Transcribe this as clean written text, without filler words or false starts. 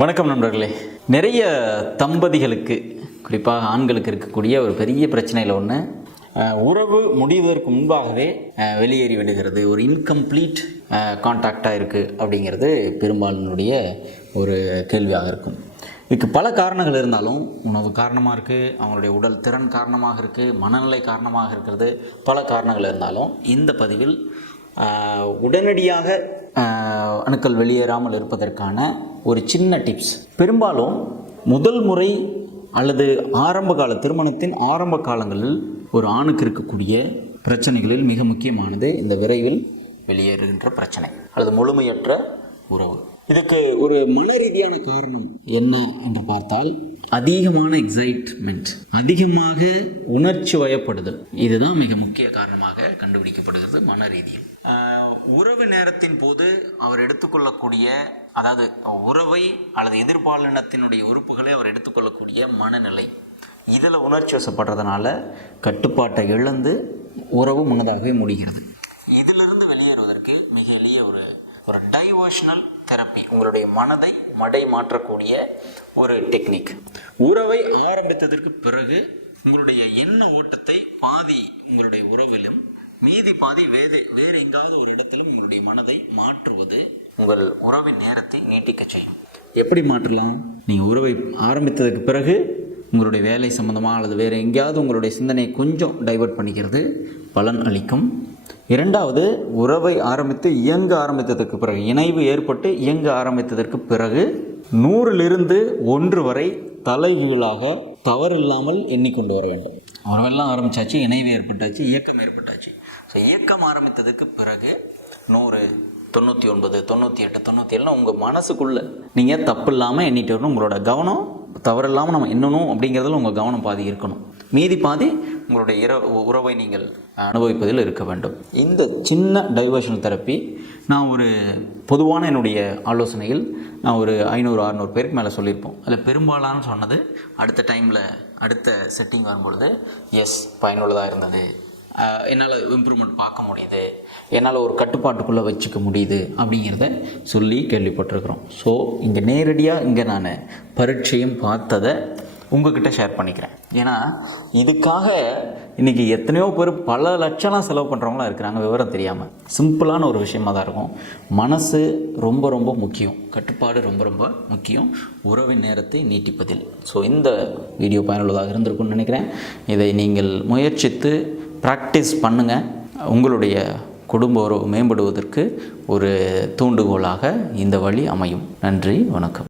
வணக்கம் நண்பர்களே. நிறைய தம்பதிகளுக்கு, குறிப்பாக ஆண்களுக்கு இருக்கக்கூடிய ஒரு பெரிய பிரச்சனையில் ஒன்று, உறவு முடிவதற்கு முன்பாகவே வெளியேறி விடுகிறது. ஒரு இன்கம்ப்ளீட் கான்டாக்டாக இருக்குது அப்படிங்கிறது பெரும்பாலானுடைய ஒரு கேள்வியாக இருக்கும். இதுக்கு பல காரணங்கள் இருந்தாலும், உணவு காரணமாக இருக்குது, அவங்களுடைய உடல் திறன் காரணமாக இருக்குது, மனநிலை காரணமாக இருக்கிறது, பல காரணங்கள் இருந்தாலும் இந்த பதிவில் உடனடியாக அணுக்கள் வெளியேறாமல் இருப்பதற்கான ஒரு சின்ன டிப்ஸ். பெரும்பாலும் முதல் முறை அல்லது ஆரம்பகால திருமணத்தின் ஆரம்ப காலங்களில் ஒரு ஆணுக்கு இருக்கக்கூடிய பிரச்சனைகளில் மிக முக்கியமானது இந்த விரைவில் வெளியேறுகின்ற பிரச்சனை அல்லது முழுமையற்ற உறவு. இதுக்கு ஒரு மன ரீதியான காரணம் என்ன என்று பார்த்தால், அதிகமான எக்ஸைட்மெண்ட், அதிகமாக உணர்ச்சி வயப்படுதல். இதுதான் மிக முக்கிய காரணமாக கண்டுபிடிக்கப்படுகிறது மன ரீதியில். உறவு நேரத்தின் போது அவர் எடுத்துக்கொள்ளக்கூடிய, அதாவது உறவை அல்லது எதிர்பாலினத்தினுடைய உறுப்புகளை அவர் எடுத்துக்கொள்ளக்கூடிய மனநிலை, இதில் உணர்ச்சி வசப்படுறதுனால கட்டுப்பாட்டை இழந்து உறவு முன்னதாகவே முடிகிறது. இதிலிருந்து வெளியேறுவதற்கு மிக எளிய ஒரு டைவர்ஷனல் தெரப்பி, உங்களுடைய மனதை மடை மாற்றக்கூடிய ஒரு டெக்னிக். உறவை ஆரம்பித்ததற்கு பிறகு உங்களுடைய எண்ண ஓட்டத்தை பாதி உங்களுடைய உறவிலும் மீதி பாதி வேறு எங்காவது ஒரு இடத்திலும் உங்களுடைய மனதை மாற்றுவது உங்கள் உறவின் நேரத்தை நீட்டிக்க செய்யும். எப்படி மாற்றலாம்? நீங்கள் உறவை ஆரம்பித்ததுக்கு பிறகு உங்களுடைய வேலை சம்பந்தமாக அல்லது வேறு எங்கேயாவது உங்களுடைய சிந்தனையை கொஞ்சம் டைவர்ட் பண்ணிக்கிறது பலன் அளிக்கும். இரண்டாவது, உறவை ஆரம்பித்து இயங்க ஆரம்பித்ததற்கு பிறகு, இணைவு ஏற்பட்டு இயங்க ஆரம்பித்ததற்கு பிறகு 100லிருந்து 1 வரை தலைகீழாக தவறில்லாமல் எண்ணிக்கொண்டு வர வேண்டும். உறவெல்லாம் ஆரம்பித்தாச்சு, இணைவு ஏற்பட்டாச்சு, இயக்கம் ஏற்பட்டாச்சு. ஸோ இயக்கம் ஆரம்பித்ததுக்கு பிறகு 100, 99, 98, 97 உங்கள் மனசுக்குள்ளே நீங்கள் தப்பு இல்லாமல் எண்ணிட்டு வரணும். உங்களோட கவனம் தவறில்லாமல் நம்ம எண்ணணும் அப்படிங்கிறதுல உங்கள் கவனம் பாதி இருக்கணும். மீதி பாதி உங்களுடைய உறவை நீங்கள் அனுபவிப்பதில் இருக்க வேண்டும். இந்த சின்ன டைவர்ஷனல் தெரப்பி நான் ஒரு பொதுவான என்னுடைய ஆலோசனையில் நான் ஒரு 500-600 பேருக்கு மேலே சொல்லியிருப்போம். அதில் பெரும்பாலான சொன்னது அடுத்த செட்டிங் வரும்பொழுது எஸ் பயனுள்ளதாக இருந்தது, என்னால் இம்ப்ரூவ்மெண்ட் பார்க்க முடியுது, என்னால் ஒரு கட்டுப்பாட்டுக்குள்ளே வச்சுக்க முடியுது அப்படிங்கிறத சொல்லி கேள்விப்பட்டிருக்கிறோம். ஸோ இங்கே நேரடியாக இங்கே நான் பரீட்சையும் பார்த்ததை உங்ககிட்ட ஷேர் பண்ணிக்கிறேன். ஏன்னா இதுக்காக இன்றைக்கி எத்தனையோ பேர் பல லட்சம்லாம் செலவு பண்ணுறவங்களாம் இருக்கிறாங்க, விவரம் தெரியாமல். சிம்பிளான ஒரு விஷயமாக தான் இருக்கும். மனசு ரொம்ப ரொம்ப முக்கியம், கட்டுப்பாடு ரொம்ப ரொம்ப முக்கியம் உறவின் நேரத்தை நீட்டிப்பதில். ஸோ இந்த வீடியோ பயனுள்ளதாக இருந்திருக்கும்னு நினைக்கிறேன். இதை நீங்கள் முயற்சித்து ப்ராக்டிஸ் பண்ணுங்கள். உங்களுடைய குடும்ப உறவு மேம்படுவதற்கு ஒரு தூண்டுகோலாக இந்த வழி அமையும். நன்றி, வணக்கம்.